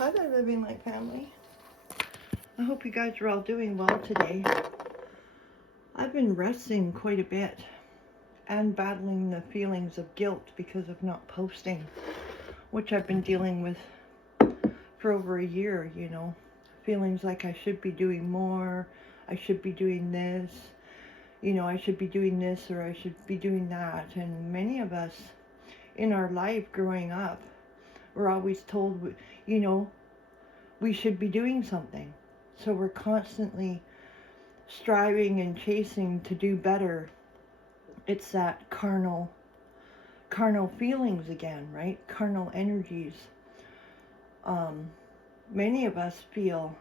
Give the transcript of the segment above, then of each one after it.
Hi there, Living Light family. I hope you guys are all doing well today. I've been resting quite a bit and battling the feelings of guilt because of not posting, which I've been dealing with for over a year, Feelings like I should be doing more, I should be doing this, I should be doing this or I should be doing that. And many of us in our life growing up, we're always told, we should be doing something. So we're constantly striving and chasing to do better. It's that carnal feelings again, right? Carnal energies. Many of us feel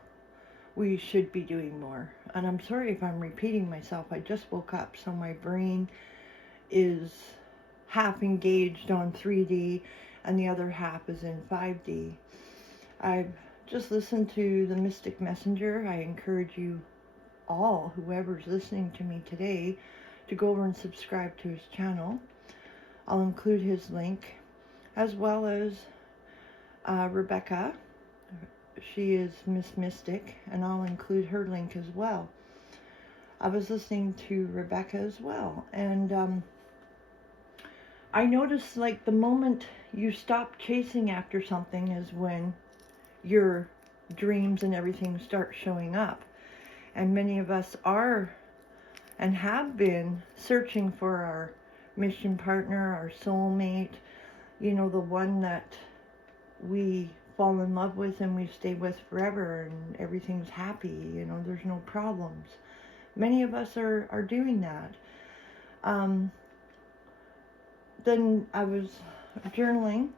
we should be doing more. And I'm sorry if I'm repeating myself. I just woke up, so my brain is half engaged on 3D and the other half is in 5D. I've just listened to the Mystic Messenger. I encourage you all, whoever's listening to me today, to go over and subscribe to his channel. I'll include his link, as well as Rebecca. She is Miss Mystic, and I'll include her link as well. I was listening to Rebecca as well, and I noticed like the moment you stop chasing after something is when your dreams and everything start showing up. And many of us are and have been searching for our mission partner, our soulmate, the one that we fall in love with and we stay with forever and everything's happy, there's no problems. Many of us are doing that. Then I was journaling,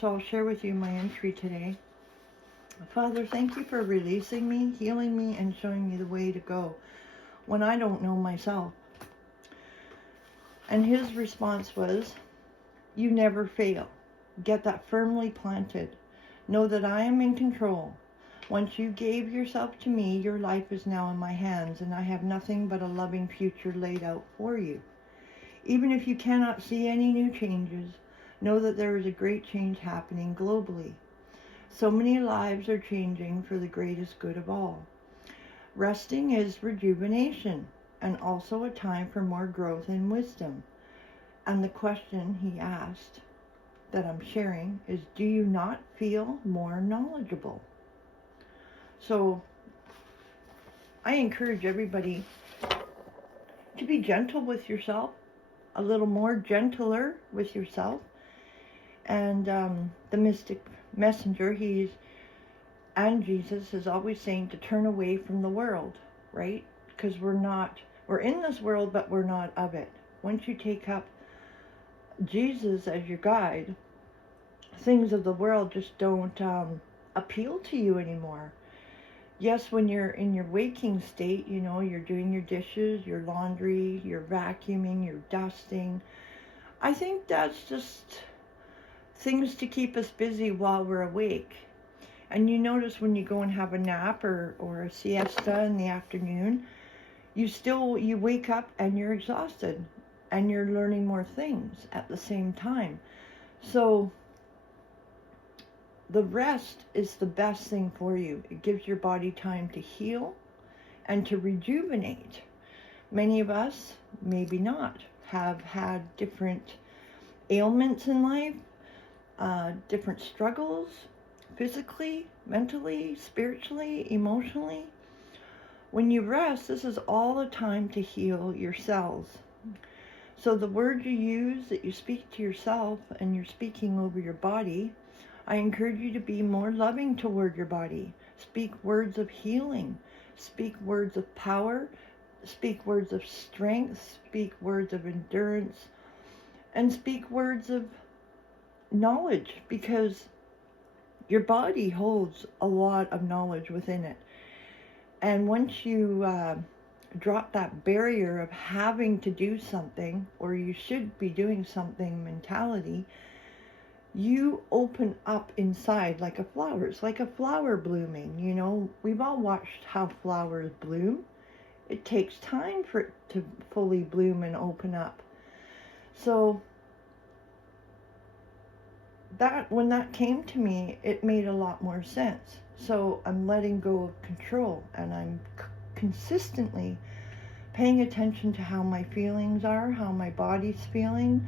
so I'll share with you my entry today. Father, thank you for releasing me, healing me, and showing me the way to go when I don't know myself. And his response was, you never fail. Get that firmly planted. Know that I am in control. Once you gave yourself to me, your life is now in my hands, and I have nothing but a loving future laid out for you. Even if you cannot see any new changes, know that there is a great change happening globally. So many lives are changing for the greatest good of all. Resting is rejuvenation, and also a time for more growth and wisdom. And the question he asked that I'm sharing is, do you not feel more knowledgeable? So I encourage everybody to be gentle with yourself, a little more gentler with yourself. And the Mystic Messenger, and Jesus is always saying to turn away from the world, right? Because we're in this world, but we're not of it. Once you take up Jesus as your guide, things of the world just don't appeal to you anymore. Yes, when you're in your waking state, you're doing your dishes, your laundry, you're vacuuming, you're dusting. I think that's just things to keep us busy while we're awake. And you notice when you go and have a nap or a siesta in the afternoon, you wake up and you're exhausted and you're learning more things at the same time. So the rest is the best thing for you. It gives your body time to heal and to rejuvenate. Many of us, maybe not, have had different ailments in life, different struggles, physically, mentally, spiritually, emotionally. When you rest, this is all the time to heal your cells. So the words you use, that you speak to yourself and you're speaking over your body, I encourage you to be more loving toward your body. Speak words of healing. Speak words of power. Speak words of strength. Speak words of endurance. And speak words of knowledge, because your body holds a lot of knowledge within it. And once you drop that barrier of having to do something, or you should be doing something mentality, you open up inside like a flower. It's like a flower blooming, We've all watched how flowers bloom. It takes time for it to fully bloom and open up. So that when that came to me, it made a lot more sense. So I'm letting go of control, and I'm consistently paying attention to how my feelings are, how my body's feeling,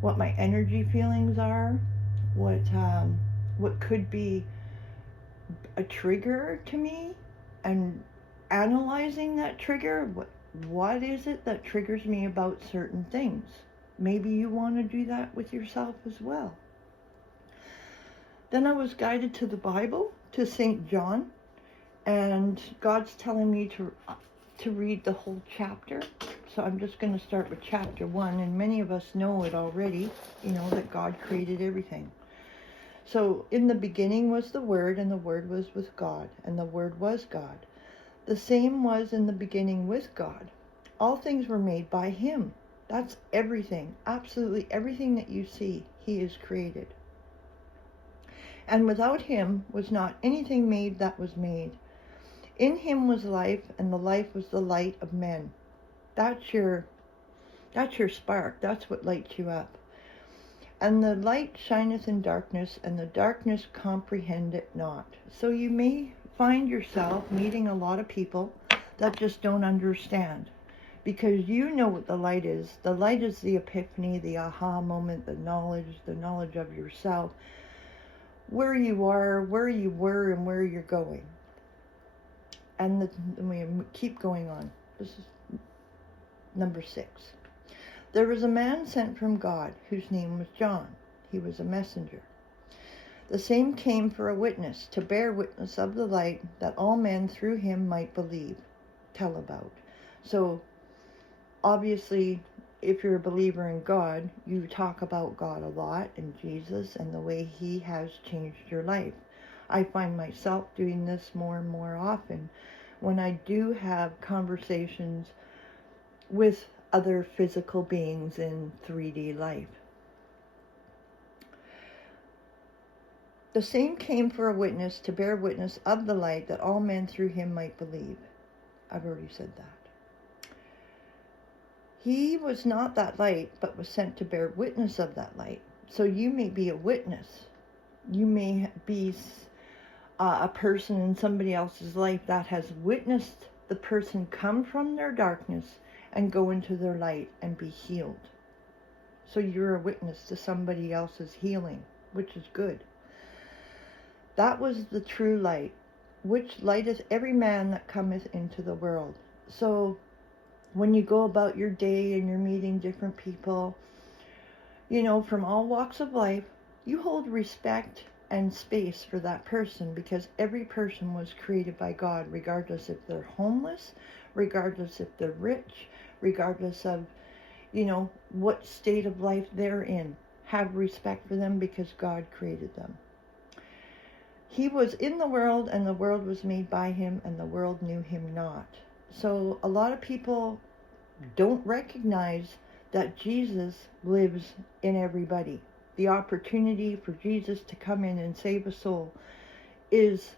what my energy feelings are, what could be a trigger to me, and analyzing that trigger. What is it that triggers me about certain things? Maybe you want to do that with yourself as well. Then I was guided to the Bible, to St. John, and God's telling me to read the whole chapter. So I'm just going to start with chapter 1, and many of us know it already, that God created everything. So in the beginning was the Word, and the Word was with God, and the Word was God. The same was in the beginning with God. All things were made by Him. That's everything, absolutely everything that you see, He has created. And without Him was not anything made that was made. In Him was life, and the life was the light of men. That's your spark. That's what lights you up. And the light shineth in darkness, and the darkness comprehend it not. So you may find yourself meeting a lot of people that just don't understand, because you know what the light is. The light is the epiphany, the aha moment, the knowledge of yourself, where you are, where you were, and where you're going. And we keep going on. This is number 6. There was a man sent from God, whose name was John. He was a messenger. The same came for a witness, to bear witness of the light, that all men through him might believe. Tell about. So, obviously, if you're a believer in God, you talk about God a lot, and Jesus, and the way He has changed your life. I find myself doing this more and more often when I do have conversations with other physical beings in 3D life. The same came for a witness, to bear witness of the light, that all men through him might believe. I've already said that. He was not that light, but was sent to bear witness of that light. So you may be a witness. You may be a person in somebody else's life that has witnessed the person come from their darkness and go into their light and be healed. So you're a witness to somebody else's healing, which is good. That was the true light, which lighteth every man that cometh into the world. So when you go about your day and you're meeting different people, from all walks of life, you hold respect and space for that person, because every person was created by God, regardless if they're homeless, regardless if they're rich, regardless of, what state of life they're in. Have respect for them, because God created them. He was in the world, and the world was made by Him, and the world knew Him not. So a lot of people don't recognize that Jesus lives in everybody. The opportunity for Jesus to come in and save a soul is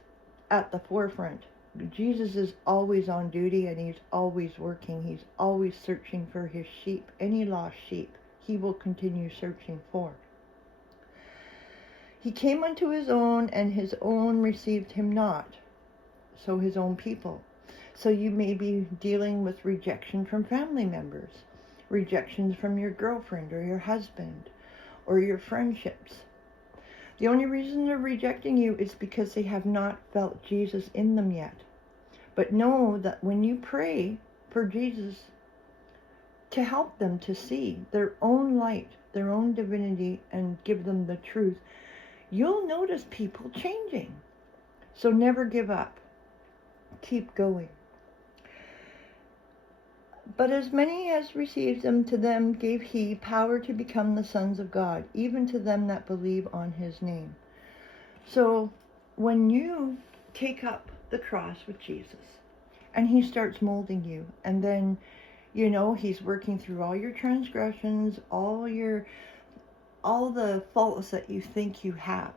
at the forefront. Jesus is always on duty, and He's always working. He's always searching for His sheep. Any lost sheep, He will continue searching for. He came unto His own, and His own received Him not. So His own people. So you may be dealing with rejection from family members, rejections from your girlfriend or your husband or your friendships. The only reason they're rejecting you is because they have not felt Jesus in them yet. But know that when you pray for Jesus to help them to see their own light, their own divinity, and give them the truth, you'll notice people changing. So never give up. Keep going. But as many as received Him, to them gave He power to become the sons of God, even to them that believe on His name. So when you take up the cross with Jesus, and He starts molding you, and then, He's working through all your transgressions, all the faults that you think you have,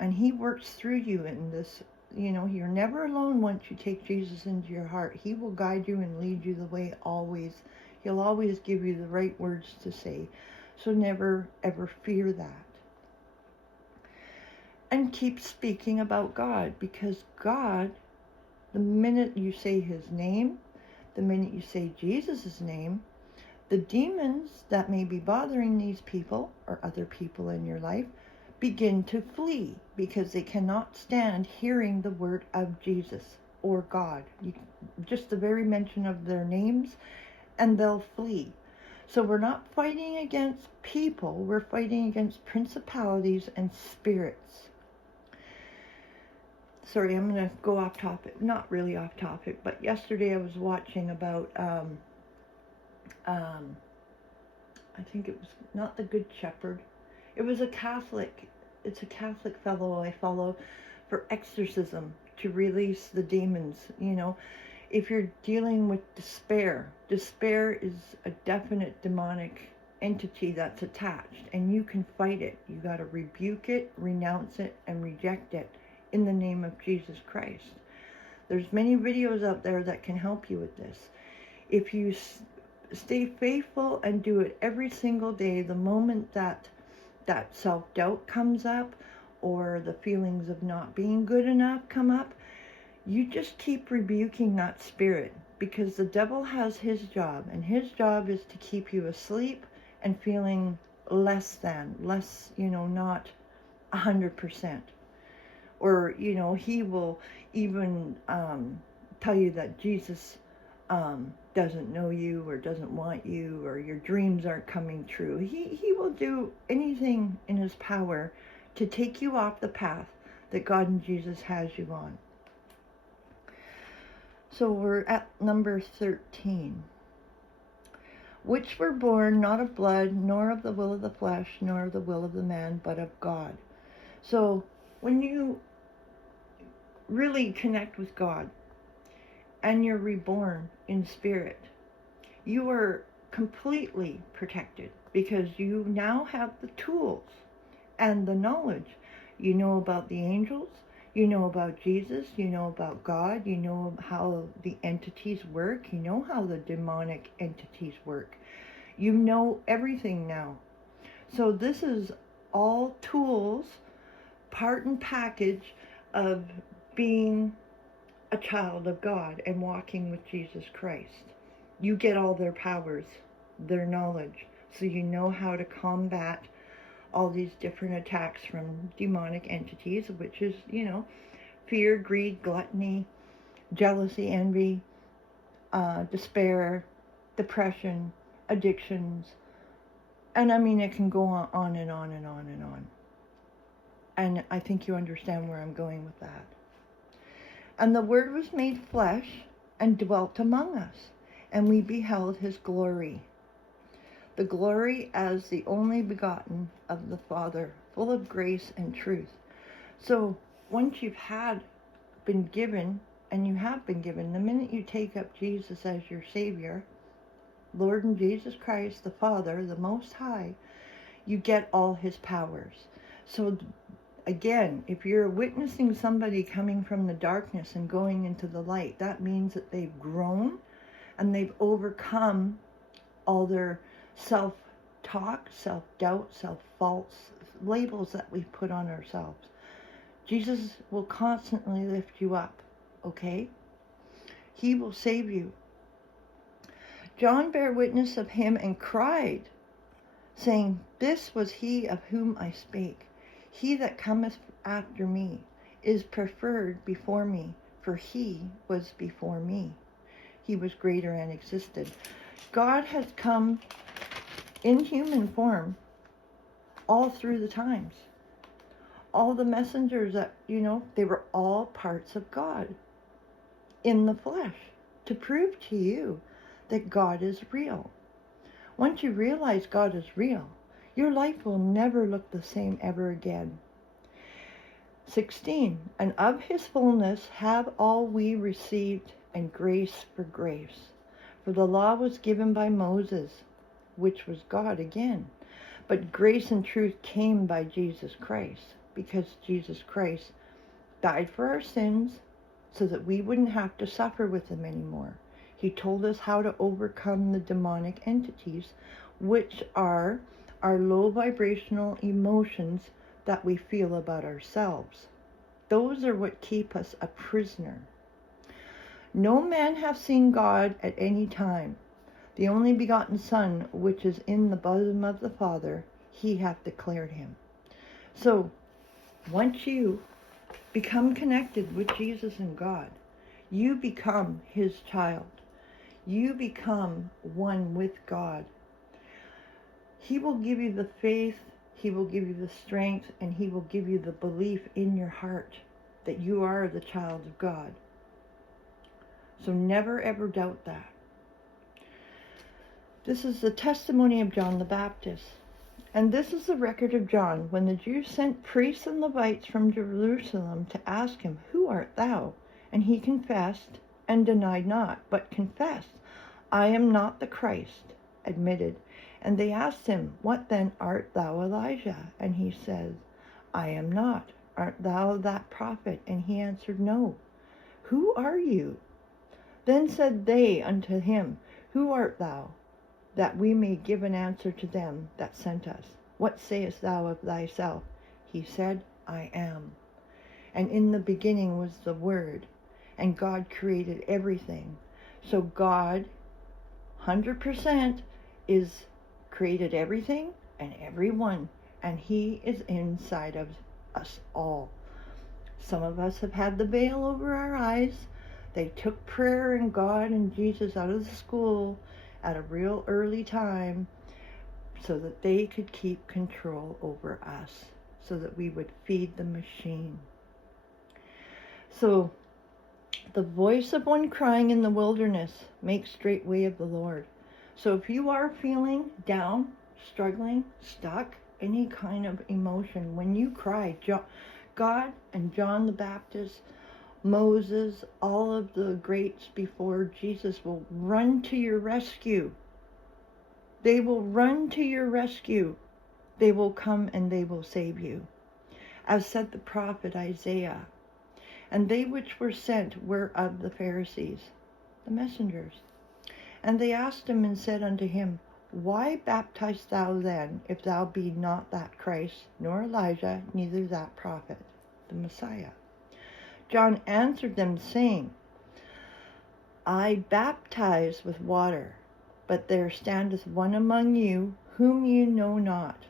and He works through you in this. You're never alone once you take Jesus into your heart. He will guide you and lead you the way always. He'll always give you the right words to say. So never, ever fear that. And keep speaking about God, because God, the minute you say his name, the minute you say Jesus' name, the demons that may be bothering these people or other people in your life begin to flee, because they cannot stand hearing the word of Jesus or God. Just the very mention of their names, and they'll flee. So we're not fighting against people, we're fighting against principalities and spirits. Sorry, I'm going to go off topic. Not really off topic, but yesterday I was watching about, I think it was not the Good Shepherd. It was a Catholic. It's a Catholic fellow I follow for exorcism, to release the demons. You know, if you're dealing with despair is a definite demonic entity that's attached, and you can fight it. You got to rebuke it, renounce it, and reject it in the name of Jesus Christ. There's many videos out there that can help you with this. If you stay faithful and do it every single day, the moment that self-doubt comes up, or the feelings of not being good enough come up, you just keep rebuking that spirit, because the devil has his job, and his job is to keep you asleep and feeling less, not 100%. Or, he will even tell you that Jesus doesn't know you, or doesn't want you, or your dreams aren't coming true. He will do anything in his power to take you off the path that God and Jesus has you on. So we're at number 13. Which were born not of blood, nor of the will of the flesh, nor of the will of the man, but of God. So when you really connect with God and you're reborn in spirit, you are completely protected, because you now have the tools and the knowledge. You know about the angels, you know about Jesus, you know about God, you know how the entities work, you know how the demonic entities work. You know everything now. So this is all tools, part and package of being a child of God and walking with Jesus Christ. You get all their powers, their knowledge, so you know how to combat all these different attacks from demonic entities, which is, fear, greed, gluttony, jealousy, envy, despair, depression, addictions. And I mean, it can go on and on and on and on. And I think you understand where I'm going with that. And the Word was made flesh and dwelt among us, and we beheld his glory. The glory as the only begotten of the Father, full of grace and truth. So once you've been given, and you have been given, the minute you take up Jesus as your Savior, Lord and Jesus Christ, the Father, the Most High, you get all his powers. So again, if you're witnessing somebody coming from the darkness and going into the light, that means that they've grown and they've overcome all their self-talk, self-doubt, self-false labels that we put on ourselves. Jesus will constantly lift you up, okay? He will save you. John bare witness of him and cried, saying, This was he of whom I spake. He that cometh after me is preferred before me, for he was before me. He was greater and existed. God has come in human form all through the times. All the messengers that, they were all parts of God in the flesh, to prove to you that God is real. Once you realize God is real, your life will never look the same ever again. 16, and of his fullness have all we received, and grace for grace. For the law was given by Moses, which was God again. But grace and truth came by Jesus Christ, because Jesus Christ died for our sins so that we wouldn't have to suffer with them anymore. He told us how to overcome the demonic entities, which are our low vibrational emotions that we feel about ourselves. Those are what keep us a prisoner. No man hath seen God at any time. The only begotten Son, which is in the bosom of the Father, he hath declared him. So, once you become connected with Jesus and God, you become his child. You become one with God. He will give you the faith, he will give you the strength, and he will give you the belief in your heart that you are the child of God. So never ever doubt that. This is the testimony of John the Baptist. And this is the record of John, when the Jews sent priests and Levites from Jerusalem to ask him, Who art thou? And he confessed and denied not, but confessed, I am not the Christ, admitted. And they asked him, What then, art thou Elijah? And he said, I am not. Art thou that prophet? And he answered, No. Who are you? Then said they unto him, Who art thou? That we may give an answer to them that sent us. What sayest thou of thyself? He said, I am. And in the beginning was the Word, and God created everything. So God, 100%, is created everything and everyone, and he is inside of us all. Some of us have had the veil over our eyes. They took prayer and God and Jesus out of the school at a real early time so that they could keep control over us, so that we would feed the machine. So the voice of one crying in the wilderness, make straight way of the Lord. So if you are feeling down, struggling, stuck, any kind of emotion, when you cry, God and John the Baptist, Moses, all of the greats before Jesus will run to your rescue. They will run to your rescue. They will come and they will save you. As said the prophet Isaiah, and they which were sent were of the Pharisees, the messengers. And they asked him and said unto him, Why baptizest thou then, if thou be not that Christ, nor Elijah, neither that prophet, the Messiah? John answered them, saying, I baptize with water, but there standeth one among you, whom you know not.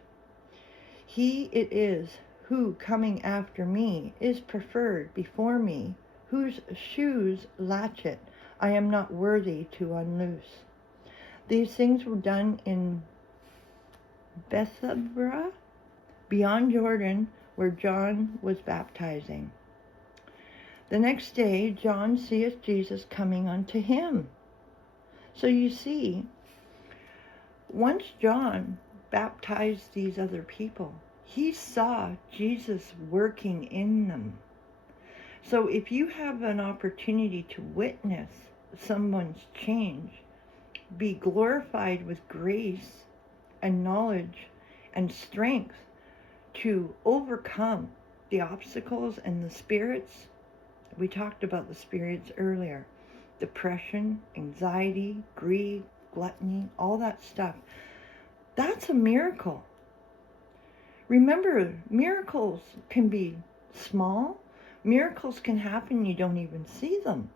He it is, who, coming after me, is preferred before me, whose shoes latchet I am not worthy to unloose. These things were done in Bethabara, beyond Jordan, where John was baptizing. The next day John seeth Jesus coming unto him. So you see, once John baptized these other people, he saw Jesus working in them. So if you have an opportunity to witness someone's change, be glorified with grace and knowledge and strength to overcome the obstacles and the spirits. We talked about the spirits earlier. Depression, anxiety, greed, gluttony, all that stuff. That's a miracle. Remember, miracles can be small. Miracles can happen, you don't even see them.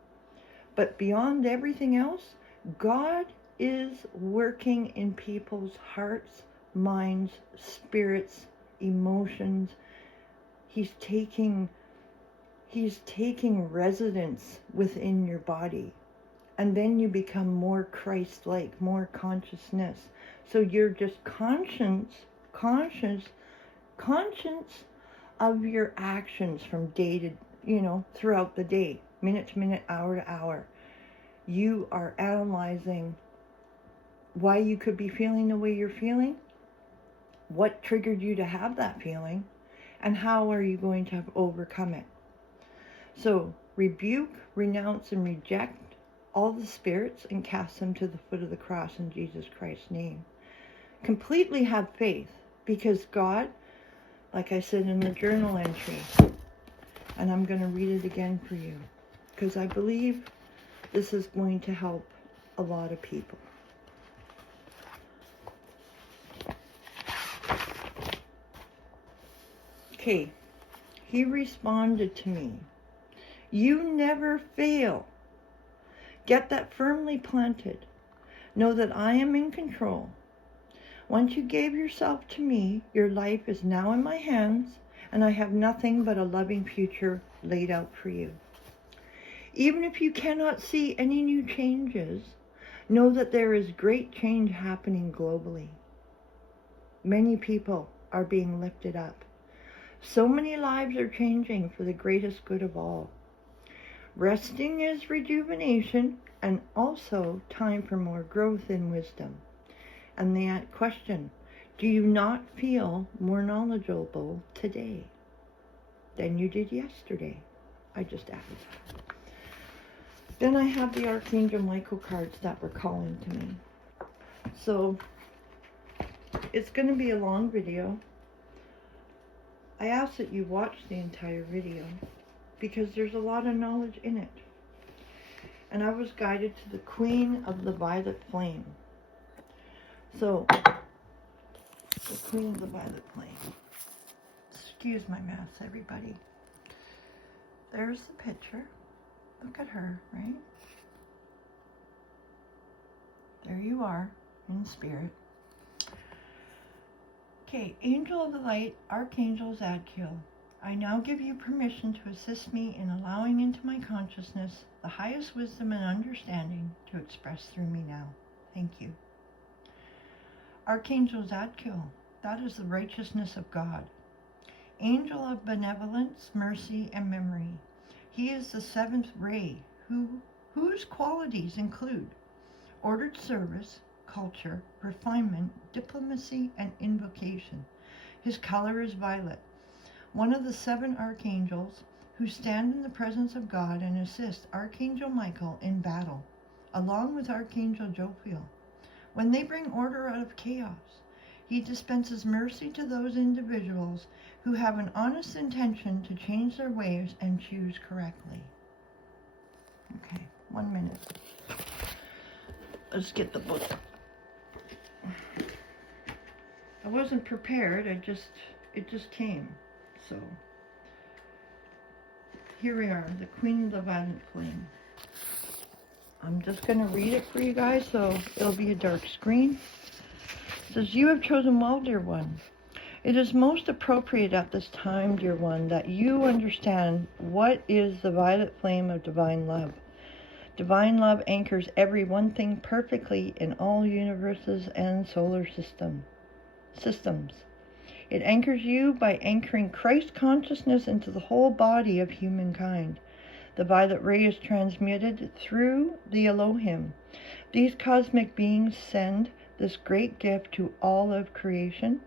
But beyond everything else, God is working in people's hearts, minds, spirits, emotions. He's taking residence within your body. And then you become more Christ-like, more consciousness. So you're just conscious of your actions from day to, throughout the day, minute to minute, hour to hour. You are analyzing why you could be feeling the way you're feeling, what triggered you to have that feeling, and how are you going to overcome it. So rebuke, renounce, and reject all the spirits and cast them to the foot of the cross in Jesus Christ's name. Completely have faith, because God, like I said in the journal entry, and I'm going to read it again for you, because I believe this is going to help a lot of people. Okay, he responded to me, you never fail. Get that firmly planted. Know that I am in control. Once you gave yourself to me, your life is now in my hands, and I have nothing but a loving future laid out for you. Even if you cannot see any new changes, know that there is great change happening globally. Many people are being lifted up. So many lives are changing for the greatest good of all. Resting is rejuvenation and also time for more growth in wisdom. And the question, do you not feel more knowledgeable today than you did yesterday? I just asked. Then I have the Archangel Michael cards that were calling to me. So it's going to be a long video. I ask that you watch the entire video because there's a lot of knowledge in it. And I was guided to the Queen of the Violet Flame. So, the Queen of the Violet Flame. Excuse my mess, everybody. There's the picture. Look at her, right? There you are, in spirit. Okay, Angel of the Light, Archangel Zadkiel. I now give you permission to assist me in allowing into my consciousness the highest wisdom and understanding to express through me now. Thank you. Archangel Zadkiel, that is the righteousness of God. Angel of benevolence, mercy, and memory. He is the seventh ray, whose qualities include ordered service, culture, refinement, diplomacy, and invocation. His color is violet. One of the 7 archangels who stand in the presence of God and assist Archangel Michael in battle, along with Archangel Jophiel. When they bring order out of chaos, he dispenses mercy to those individuals who have an honest intention to change their ways and choose correctly. Okay, 1 minute. Let's get the book. I wasn't prepared, it just came. So, here we are, the Queen of the Violet Flame. I'm just going to read it for you guys, so it'll be a dark screen. It says, you have chosen well, dear one. It is most appropriate at this time, dear one, that you understand what is the violet flame of divine love. Divine love anchors every one thing perfectly in all universes and solar systems. It anchors you by anchoring Christ consciousness into the whole body of humankind. The violet ray is transmitted through the Elohim. These cosmic beings send this great gift to all of creation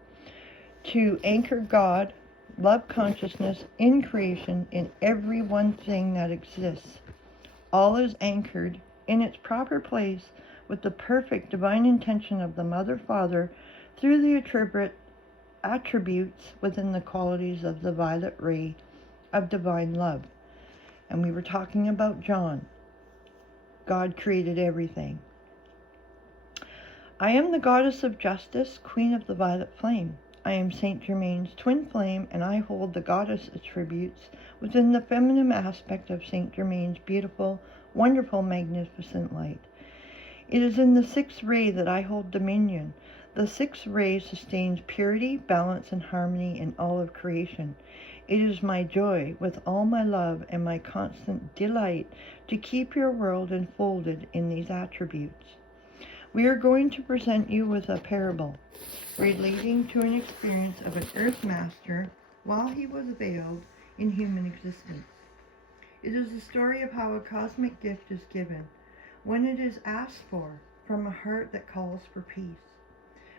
to anchor God, love consciousness in creation in every one thing that exists. All is anchored in its proper place with the perfect divine intention of the Mother Father through the attributes within the qualities of the violet ray of divine love. And we were talking about John. God created everything. I am the goddess of justice, queen of the violet flame. I am Saint Germain's twin flame, and I hold the goddess attributes within the feminine aspect of Saint Germain's beautiful, wonderful, magnificent light. It is in the 6th ray that I hold dominion. The 6th ray sustains purity, balance, and harmony in all of creation. It is my joy with all my love and my constant delight to keep your world enfolded in these attributes. We are going to present you with a parable relating to an experience of an earth master while he was veiled in human existence. It is the story of how a cosmic gift is given when it is asked for from a heart that calls for peace.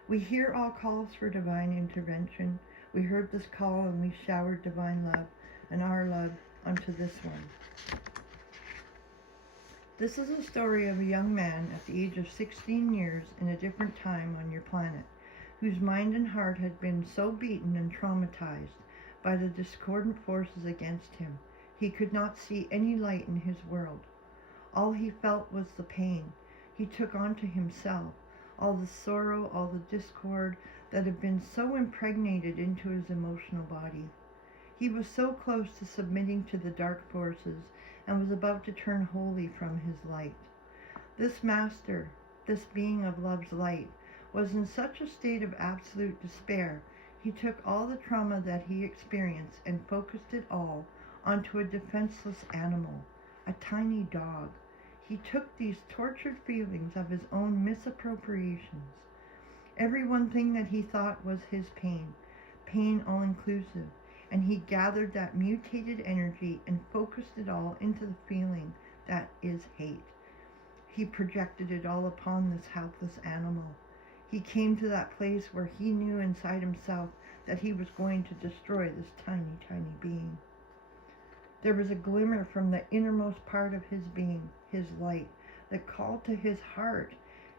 We hear all calls for divine intervention. We heard this call and we showered divine love and our love unto this one. This is a story of a young man at the age of 16 years in a different time on your planet, whose mind and heart had been so beaten and traumatized by the discordant forces against him, he could not see any light in his world. All he felt was the pain he took onto himself, all the sorrow, all the discord that had been so impregnated into his emotional body. He was so close to submitting to the dark forces and was about to turn wholly from his light. This master, this being of love's light, was in such a state of absolute despair, he took all the trauma that he experienced and focused it all onto a defenseless animal, a tiny dog. He took these tortured feelings of his own misappropriations, every one thing that he thought was his pain, pain all inclusive, and he gathered that mutated energy and focused it all into the feeling that is hate. He projected it all upon this helpless animal. He came to that place where he knew inside himself that he was going to destroy this tiny, tiny being. There was a glimmer from the innermost part of his being, his light, that called to his heart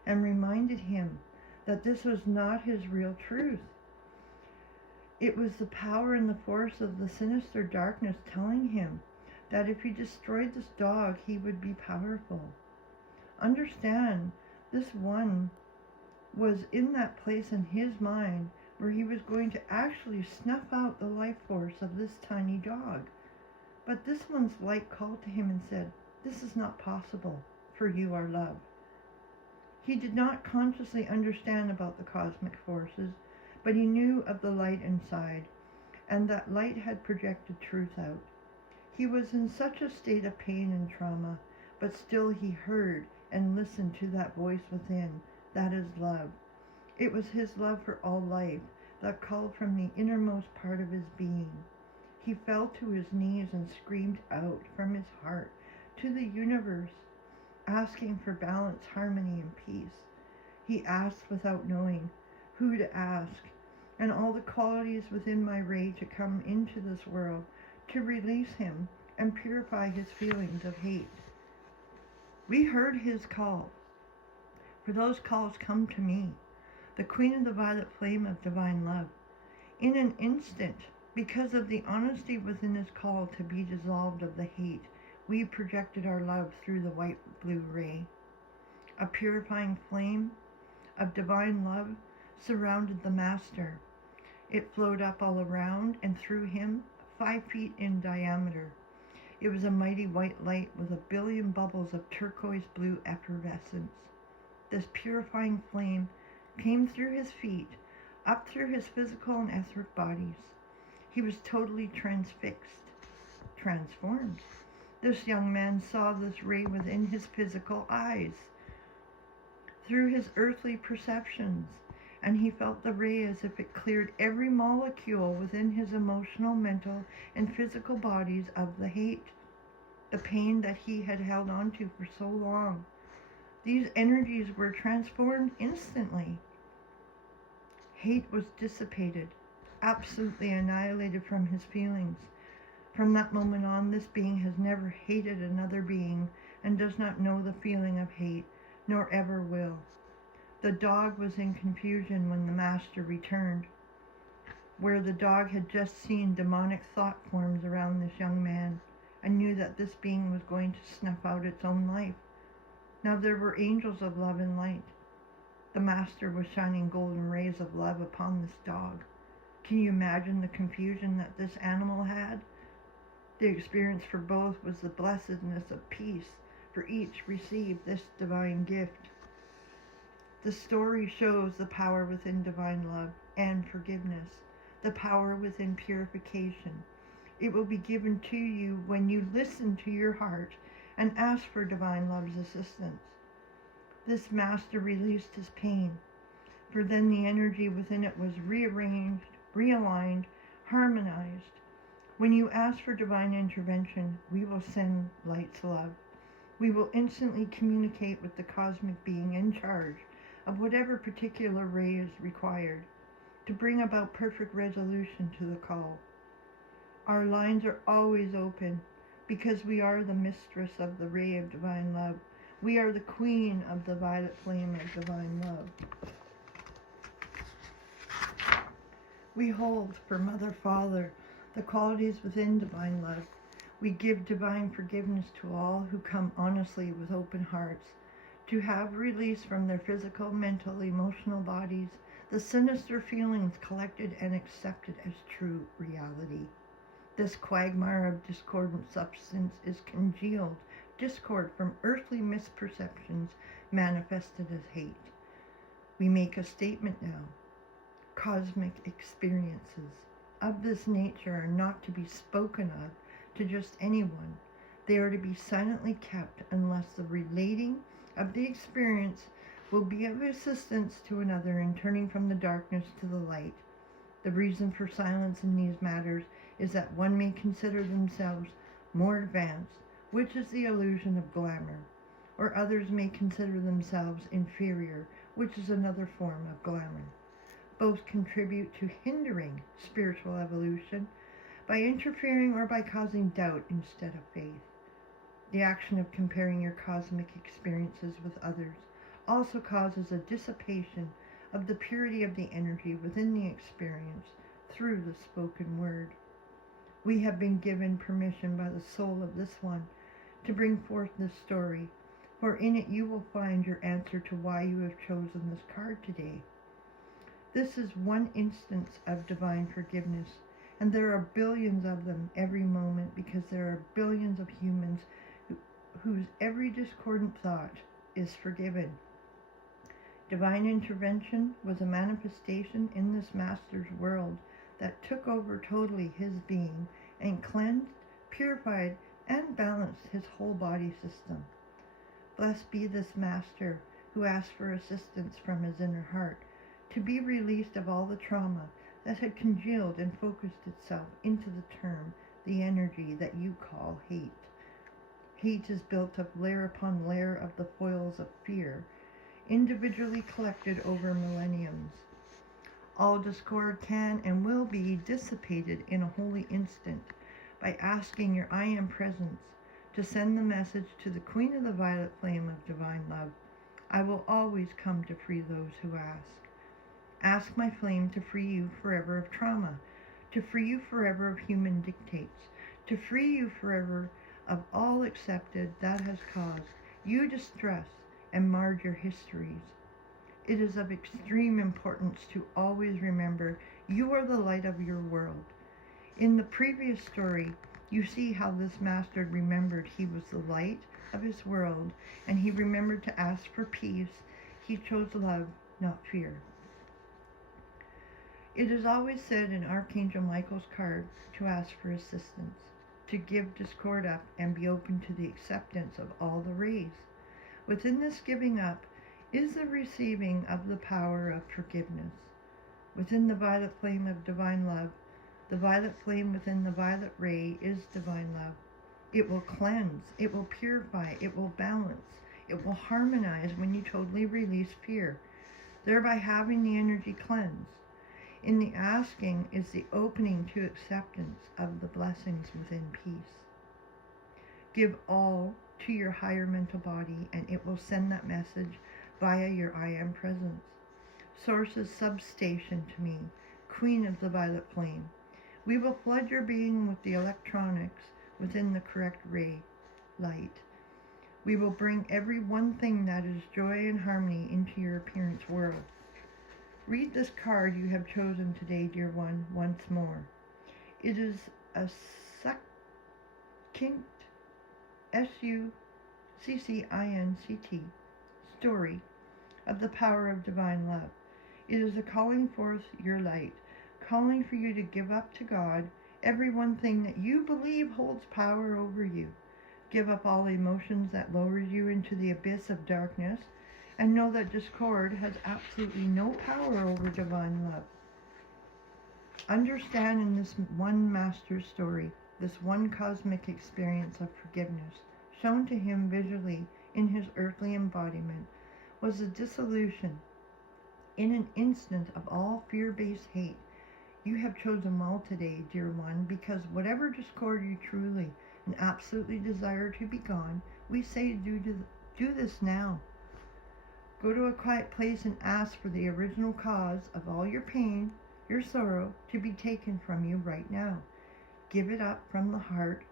and reminded him that this was not his real truth. It was the power and the force of the sinister darkness telling him that if he destroyed this dog, he would be powerful. Understand, this one was in that place in his mind where he was going to actually snuff out the life force of this tiny dog. But this one's light called to him and said, "This is not possible, for you are love." He did not consciously understand about the cosmic forces, but he knew of the light inside, and that light had projected truth out. He was in such a state of pain and trauma, but still he heard and listened to that voice within, that is love. It was his love for all life that called from the innermost part of his being. He fell to his knees and screamed out from his heart to the universe, asking for balance, harmony, and peace. He asked without knowing who to ask, and all the qualities within my Ray to come into this world to release him and purify his feelings of hate. We heard his call. For those calls come to me, the Queen of the Violet Flame of Divine Love. In an instant, because of the honesty within his call to be dissolved of the hate, we projected our love through the white-blue ray. A purifying flame of divine love surrounded the Master. It flowed up all around and through him, 5 feet in diameter. It was a mighty white light with 1 billion bubbles of turquoise blue effervescence. This purifying flame came through his feet, up through his physical and etheric bodies. He was totally transfixed, transformed. This young man saw this ray within his physical eyes, through his earthly perceptions, and he felt the ray as if it cleared every molecule within his emotional, mental, and physical bodies of the hate, the pain that he had held on to for so long. These energies were transformed instantly. Hate was dissipated, absolutely annihilated from his feelings. From that moment on, this being has never hated another being and does not know the feeling of hate, nor ever will. The dog was in confusion when the Master returned, where the dog had just seen demonic thought forms around this young man and knew that this being was going to snuff out its own life. Now there were angels of love and light. The Master was shining golden rays of love upon this dog. Can you imagine the confusion that this animal had? The experience for both was the blessedness of peace, for each received this divine gift. The story shows the power within divine love and forgiveness, the power within purification. It will be given to you when you listen to your heart and ask for divine love's assistance. This Master released his pain, for then the energy within it was rearranged, realigned, harmonized. When you ask for divine intervention, we will send light's love. We will instantly communicate with the cosmic being in charge of whatever particular ray is required to bring about perfect resolution to the call. Our lines are always open because we are the mistress of the ray of divine love. We are the queen of the violet flame of divine love. We hold for Mother, Father, the qualities within divine love. We give divine forgiveness to all who come honestly with open hearts, to have release from their physical, mental, emotional bodies, the sinister feelings collected and accepted as true reality. This quagmire of discordant substance is congealed discord from earthly misperceptions manifested as hate. We make a statement now. Cosmic experiences of this nature are not to be spoken of to just anyone. They are to be silently kept unless the relating of the experience will be of assistance to another in turning from the darkness to the light. The reason for silence in these matters is that one may consider themselves more advanced, which is the illusion of glamour, or others may consider themselves inferior, which is another form of glamour. Both contribute to hindering spiritual evolution by interfering or by causing doubt instead of faith. The action of comparing your cosmic experiences with others also causes a dissipation of the purity of the energy within the experience through the spoken word. We have been given permission by the soul of this one to bring forth this story, for in it you will find your answer to why you have chosen this card today. This is one instance of divine forgiveness, and there are billions of them every moment because there are billions of humans whose every discordant thought is forgiven. Divine intervention was a manifestation in this master's world that took over totally his being and cleansed, purified, and balanced his whole body system. Blessed be this master who asked for assistance from his inner heart to be released of all the trauma that had congealed and focused itself into the term, the energy that you call hate. Hate is built of layer upon layer of the foils of fear, individually collected over millenniums. All discord can and will be dissipated in a holy instant by asking your I Am Presence to send the message to the Queen of the Violet Flame of Divine Love. I will always come to free those who ask. Ask my flame to free you forever of trauma, to free you forever of human dictates, to free you forever of all accepted that has caused you distress and marred your histories. It is of extreme importance to always remember you are the light of your world. In the previous story, you see how this master remembered he was the light of his world, and he remembered to ask for peace. He chose love, not fear. It is always said in Archangel Michael's card to ask for assistance, to give discord up and be open to the acceptance of all the rays. Within this giving up is the receiving of the power of forgiveness. Within the violet flame of divine love, the violet flame within the violet ray is divine love. It will cleanse, it will purify, it will balance, it will harmonize when you totally release fear, thereby having the energy cleansed. In the asking is the opening to acceptance of the blessings within peace. Give all to your higher mental body, and it will send that message via your I Am Presence. Source's substation to me, Queen of the Violet Flame. We will flood your being with the electronics within the correct ray, light. We will bring every one thing that is joy and harmony into your appearance world. Read this card you have chosen today, dear one, once more. It is a succinct, S-U-C-C-I-N-C-T, story of the power of divine love. It is a calling forth your light, calling for you to give up to God every one thing that you believe holds power over you. Give up all emotions that lower you into the abyss of darkness, and know that discord has absolutely no power over divine love. Understand in this one master story, this one cosmic experience of forgiveness, shown to him visually in his earthly embodiment, was the dissolution in an instant of all fear-based hate. You have chosen well today, dear one, because whatever discord you truly and absolutely desire to be gone, we say do this now. Go to a quiet place and ask for the original cause of all your pain, your sorrow, to be taken from you right now. Give it up from the heart.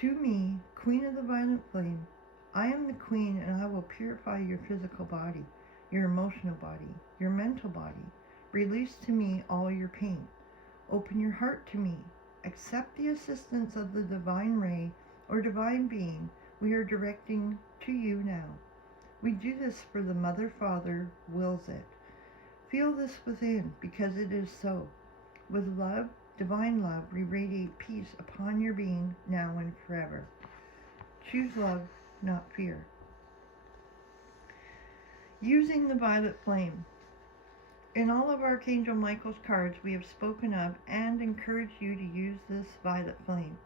To me, Queen of the Violet Flame, I am the Queen, and I will purify your physical body, your emotional body, your mental body. Release to me all your pain. Open your heart to me. accept the assistance of the divine ray or divine being we are directing to you now. We do this for the Mother Father wills it. Feel this within, because it is so. With love, divine love, we radiate peace upon your being now and forever. Choose love, not fear. Using the violet flame. In all of Archangel Michael's cards, we have spoken of and encouraged you to use this violet flame.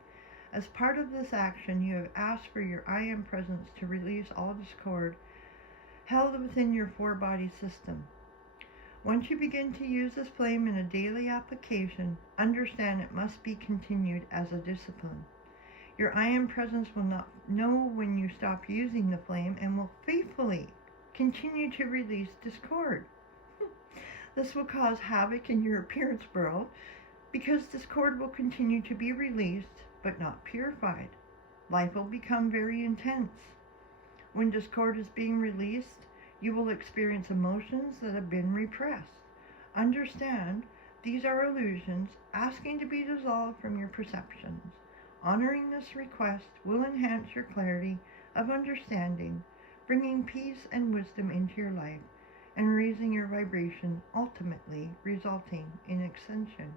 As part of this action, you have asked for your I Am presence to release all discord held within your four-body system. Once you begin to use this flame in a daily application, understand it must be continued as a discipline. Your I Am presence will not know when you stop using the flame and will faithfully continue to release discord. This will cause havoc in your appearance world because discord will continue to be released but not purified. Life will become very intense. When discord is being released, you will experience emotions that have been repressed. Understand, these are illusions asking to be dissolved from your perceptions. Honoring this request will enhance your clarity of understanding, bringing peace and wisdom into your life, and raising your vibration, ultimately resulting in ascension.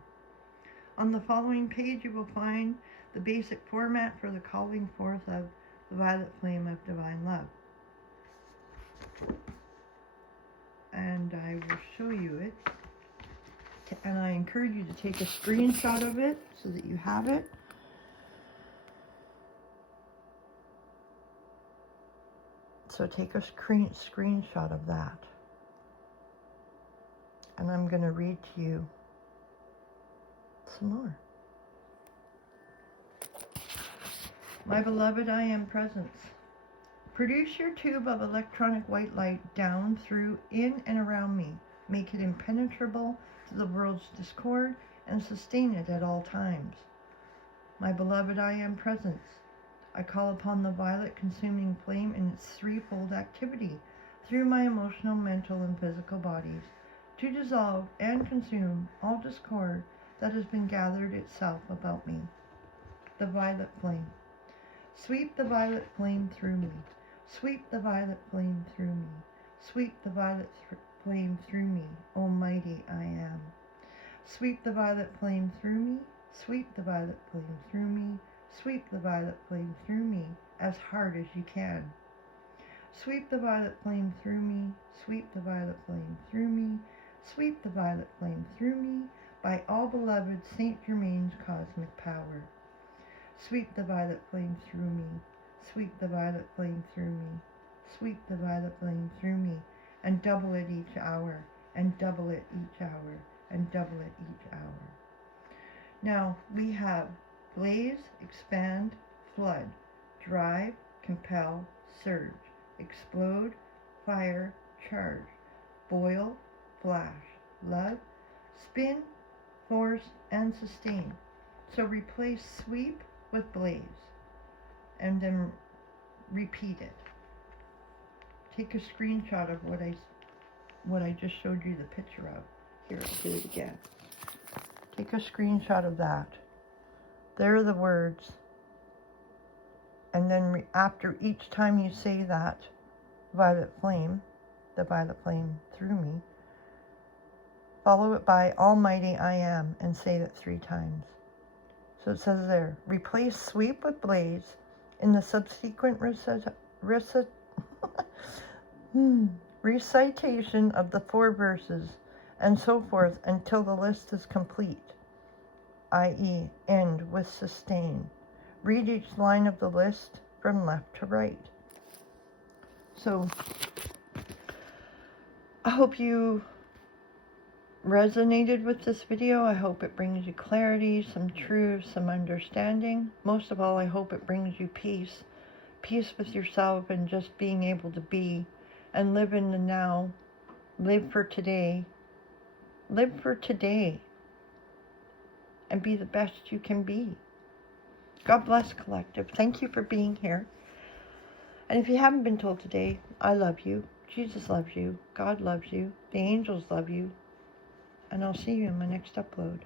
On the following page, you will find the basic format for the calling forth of the violet flame of divine love. And I will show you it. And I encourage you to take a screenshot of it so that you have it. So take a screenshot of that. And I'm going to read to you some more. My beloved I Am presence. Produce your tube of electronic white light down, through, in, and around me. Make it impenetrable to the world's discord and sustain it at all times. My beloved I Am presence. I call upon the violet consuming flame in its threefold activity through my emotional, mental, and physical bodies to dissolve and consume all discord that has been gathered itself about me. The violet flame. Sweep the violet flame through me. Sweep the violet flame through me. Sweep the violet flame through me, Almighty I Am. Sweep the violet flame through me. Sweep the violet flame through me. Sweep the violet flame through me as hard as you can. Sweep the violet flame through me. Sweep the violet flame through me. Sweep the violet flame through me by all beloved Saint Germain's cosmic power. Sweep the violet flame through me. Sweep the violet flame through me. Sweep the violet flame through me, and double it each hour, and double it each hour, and double it each hour. Now we have blaze, expand, flood, drive, compel, surge, explode, fire, charge, boil, flash, love, spin, force, and sustain. So replace sweep with blaze, and then repeat it. Take a screenshot of what I just showed you the picture of. Here, I'll do it again. Take a screenshot of that. There are the words. And then after each time you say that, violet flame, the violet flame through me, follow it by Almighty I Am and say that 3 times. So it says there, replace sweep with blaze in the subsequent recitation of the 4 verses, and so forth until the list is complete, i.e. end with sustain. Read each line of the list from left to right. So I hope you resonated with this video. I hope it brings you clarity, some truth, some understanding. Most of all, I hope it brings you peace. Peace with yourself and just being able to be and live in the now. Live for today. Live for today. And be the best you can be. God bless, Collective. Thank you for being here. And if you haven't been told today, I love you. Jesus loves you. God loves you. The angels love you. And I'll see you in my next upload.